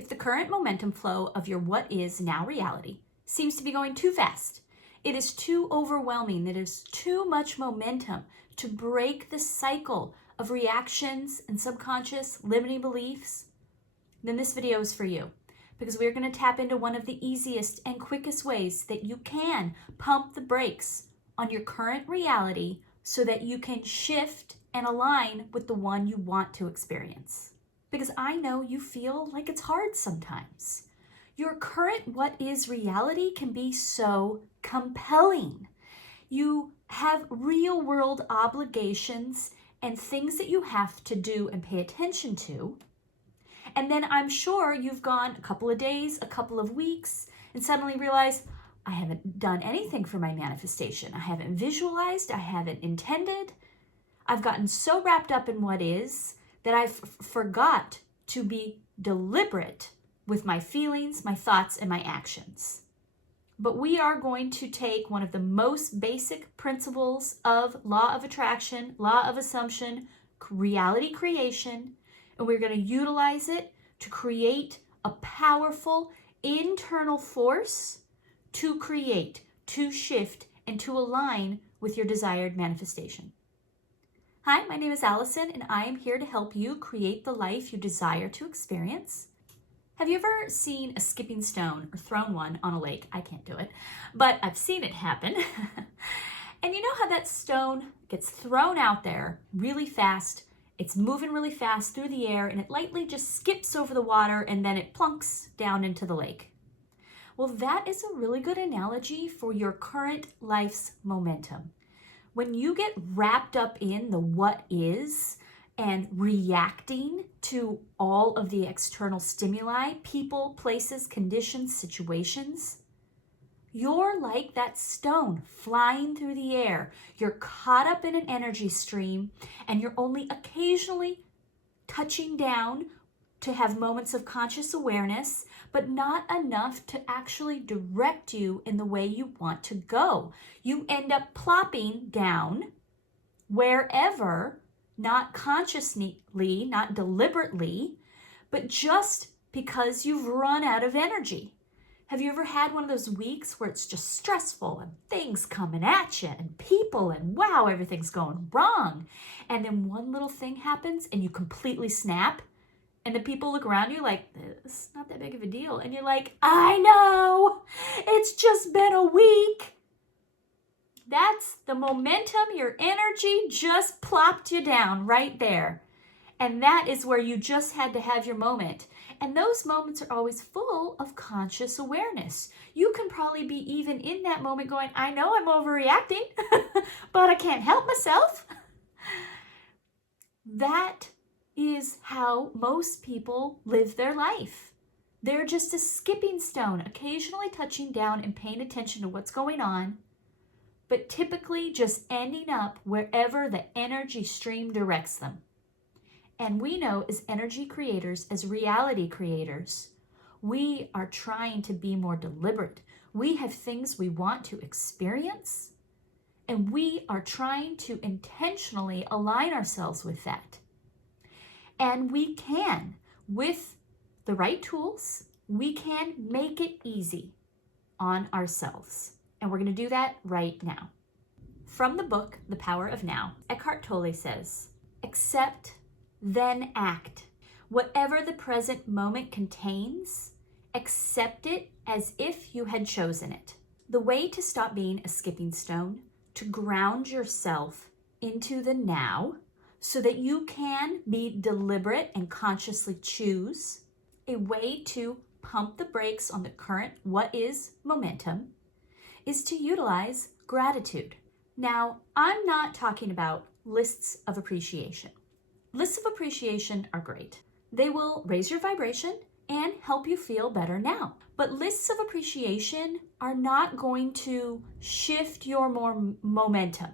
If the current momentum flow of your what is now reality seems to be going too fast, it is too overwhelming, it is too much momentum to break the cycle of reactions and subconscious limiting beliefs, then this video is for you. Because we're going to tap into one of the easiest and quickest ways that you can pump the brakes on your current reality so that you can shift and align with the one you want to experience. Because I know you feel like it's hard sometimes. Your current what is reality can be so compelling. You have real world obligations and things that you have to do and pay attention to. And then I'm sure you've gone a couple of days, a couple of weeks, and suddenly realize, I haven't done anything for my manifestation. I haven't visualized, I haven't intended. I've gotten so wrapped up in what is that I've forgot to be deliberate with my feelings, my thoughts, and my actions. But we are going to take one of the most basic principles of law of attraction, law of assumption, reality creation, and we're going to utilize it to create a powerful internal force to create, to shift, and to align with your desired manifestation. Hi, my name is Allison, and I am here to help you create the life you desire to experience. Have you ever seen a skipping stone or thrown one on a lake? I can't do it, but I've seen it happen. And you know how that stone gets thrown out there really fast? It's moving really fast through the air and it lightly just skips over the water and then it plunks down into the lake. Well, that is a really good analogy for your current life's momentum. When you get wrapped up in the what is and reacting to all of the external stimuli, people, places, conditions, situations, you're like that stone flying through the air. You're caught up in an energy stream and you're only occasionally touching down to have moments of conscious awareness, but not enough to actually direct you in the way you want to go. You end up plopping down wherever, not consciously, not deliberately, but just because you've run out of energy. Have you ever had one of those weeks where it's just stressful and things coming at you and people and wow, everything's going wrong. And then one little thing happens and you completely snap and the people look around you like, it's not that big of a deal. And you're like, I know, it's just been a week. That's the momentum, your energy just plopped you down right there. And that is where you just had to have your moment. And those moments are always full of conscious awareness. You can probably be even in that moment going, I know I'm overreacting, but I can't help myself. That is how most people live their life. They're just a skipping stone, occasionally touching down and paying attention to what's going on, but typically just ending up wherever the energy stream directs them. And we know as energy creators, as reality creators, we are trying to be more deliberate. We have things we want to experience, and we are trying to intentionally align ourselves with that. And we can, with the right tools, we can make it easy on ourselves. And we're going to do that right now. From the book, The Power of Now, Eckhart Tolle says, accept, then act. Whatever the present moment contains, accept it as if you had chosen it. The way to stop being a skipping stone, to ground yourself into the now so that you can be deliberate and consciously choose a way to pump the brakes on the current what is momentum, is to utilize gratitude. Now, I'm not talking about lists of appreciation. Lists of appreciation are great. They will raise your vibration and help you feel better now. But lists of appreciation are not going to shift your momentum.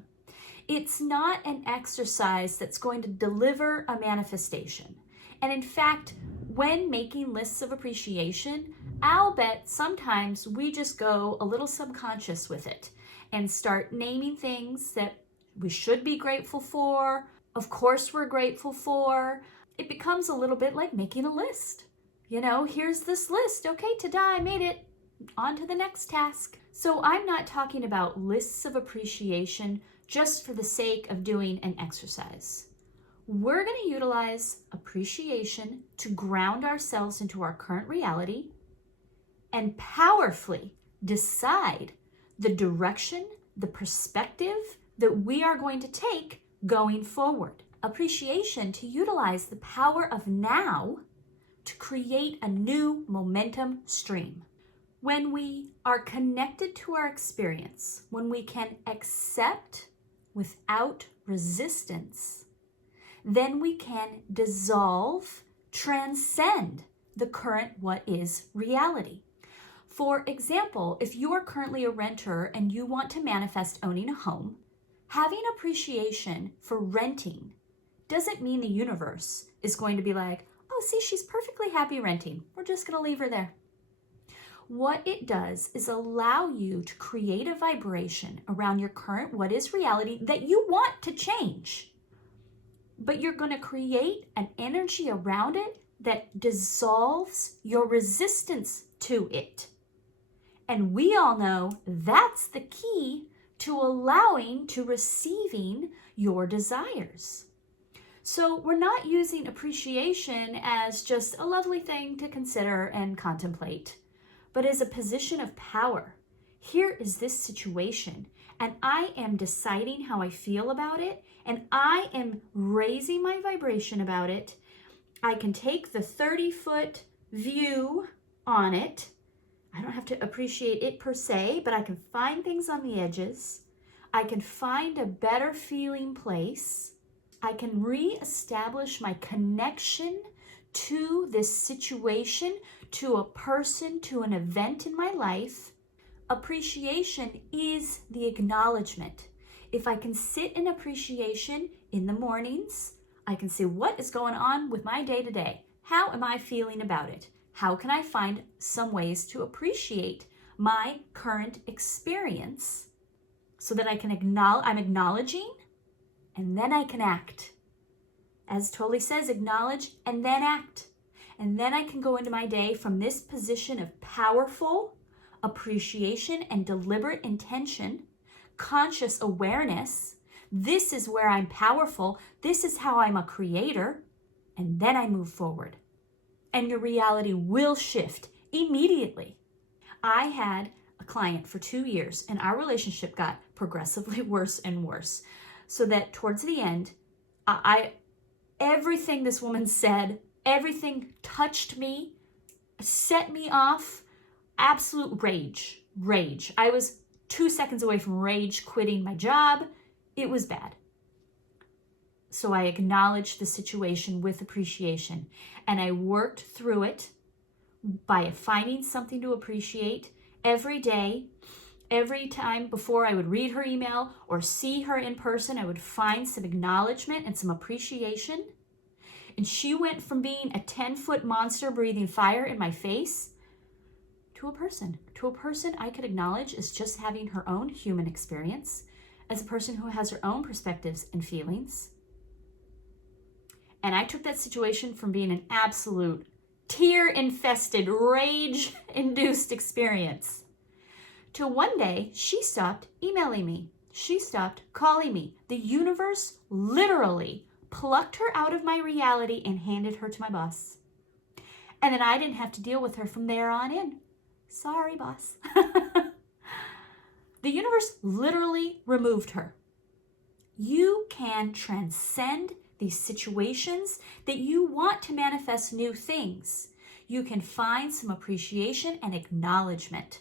It's not an exercise that's going to deliver a manifestation. And in fact, when making lists of appreciation, I'll bet sometimes we just go a little subconscious with it and start naming things that we should be grateful for. Of course, we're grateful for. It becomes a little bit like making a list. Here's this list. Okay, ta-da, I made it. On to the next task. So I'm not talking about lists of appreciation just for the sake of doing an exercise. We're going to utilize appreciation to ground ourselves into our current reality and powerfully decide the direction, the perspective that we are going to take going forward. Appreciation to utilize the power of now to create a new momentum stream. When we are connected to our experience, when we can accept without resistance, then we can dissolve, transcend the current what is reality. For example, if you are currently a renter and you want to manifest owning a home, having appreciation for renting doesn't mean the universe is going to be like, oh, see, she's perfectly happy renting. We're just going to leave her there. What it does is allow you to create a vibration around your current what is reality that you want to change. But you're going to create an energy around it that dissolves your resistance to it. And we all know that's the key to allowing, to receiving your desires. So we're not using appreciation as just a lovely thing to consider and contemplate, but as a position of power. Here is this situation, and I am deciding how I feel about it, and I am raising my vibration about it. I can take the 30-foot view on it. I don't have to appreciate it per se, but I can find things on the edges. I can find a better feeling place. I can reestablish my connection to this situation, to a person, to an event in my life. Appreciation is the acknowledgement. If I can sit in appreciation in the mornings, I can say, what is going on with my day to day? How am I feeling about it? How can I find some ways to appreciate my current experience so that I can I'm acknowledging and then I can act. As Tolly says, acknowledge and then act. And then I can go into my day from this position of powerful appreciation and deliberate intention, conscious awareness. This is where I'm powerful. This is how I'm a creator. And then I move forward. And your reality will shift immediately. I had a client for 2 years and our relationship got progressively worse and worse. So that towards the end, everything this woman said, everything touched me, set me off. Absolute rage. I was 2 seconds away from rage quitting my job. It was bad. So I acknowledged the situation with appreciation and I worked through it by finding something to appreciate every day. Every time before I would read her email or see her in person, I would find some acknowledgement and some appreciation. And she went from being a 10-foot monster breathing fire in my face to a person I could acknowledge as just having her own human experience, as a person who has her own perspectives and feelings. And I took that situation from being an absolute tear-infested, rage-induced experience till one day she stopped emailing me. She stopped calling me. The universe literally plucked her out of my reality and handed her to my boss. And then I didn't have to deal with her from there on in. Sorry, boss. The universe literally removed her. You can transcend these situations that you want to manifest new things. You can find some appreciation and acknowledgement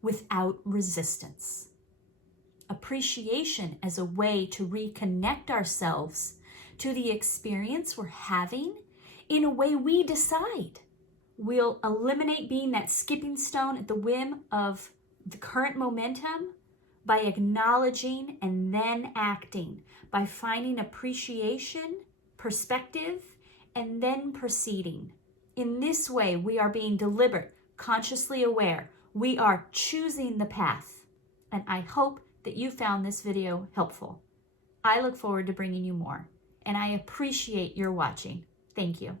without resistance. Appreciation as a way to reconnect ourselves to the experience we're having in a way we decide. We'll eliminate being that skipping stone at the whim of the current momentum by acknowledging and then acting, by finding appreciation, perspective, and then proceeding. In this way, we are being deliberate, consciously aware. We are choosing the path. And I hope that you found this video helpful. I look forward to bringing you more, and I appreciate your watching. Thank you.